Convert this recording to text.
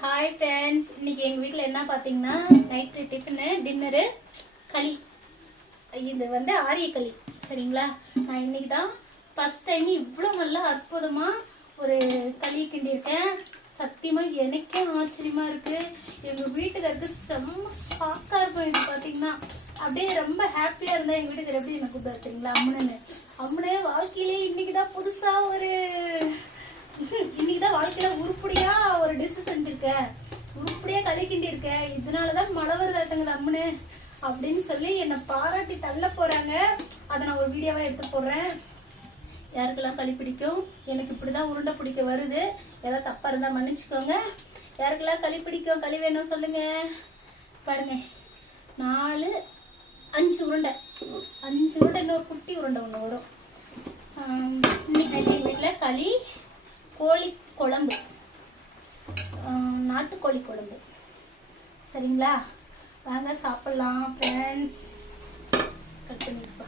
Hi friends, இன்னைக்கு எங்கள் வீட்டில் என்ன பார்த்தீங்கன்னா நைட்டு டிஃபனு டின்னரு களி. இது வந்து ஆரிய களி. சரிங்களா? நான் இன்னைக்கு தான் ஃபஸ்ட் டைம் இவ்வளோ நல்லா அற்புதமாக ஒரு களி கிண்டியிருக்கேன். சத்தியமாக எனக்கே ஆச்சரியமாக இருக்குது. எங்கள் வீட்டுக்காருக்கு செம்ம சாக்காக இருக்கும். இது பார்த்தீங்கன்னா அப்படியே ரொம்ப ஹாப்பியாக இருந்தால் எங்கள் வீட்டுக்கார் எப்படி எனக்கு கூப்பிட்டு வச்சுங்களா அம்மனே வாழ்க்கையிலே இன்னைக்கு தான் புதுசாக இன்னைக்குதான் வாழ்க்கையில உருப்படியா ஒரு டிஷ் செஞ்சிருக்கேன், உருப்படியா களி கிண்டி இருக்கேன், இதனாலதான் மழை வருதாட்டுங்க அம்மனு அப்படின்னு சொல்லி என்னை பாராட்டி தள்ள போறாங்க. அதை நான் ஒரு வீடியோவா எடுத்து போடுறேன். யாருக்கெல்லாம் களி பிடிக்கும்? எனக்கு இப்படிதான் உருண்டை பிடிக்க வருது. ஏதாவது தப்பா இருந்தா மன்னிச்சுக்கோங்க. யாருக்கெல்லாம் களி பிடிக்கும், களி வேணும் சொல்லுங்க. பாருங்க, 5 உருண்டை, 5 உருண்டை, இன்னொரு குட்டி உருண்டை ஒன்று வரும். இன்னைக்கு எங்கள் வீட்டில் களி, கோழி குழம்பு, நாட்டுக்கோழி குழம்பு. சரிங்களா? வாங்க சாப்பிட்லாம் ஃப்ரெண்ட்ஸ். கட் பண்ணிப்பா.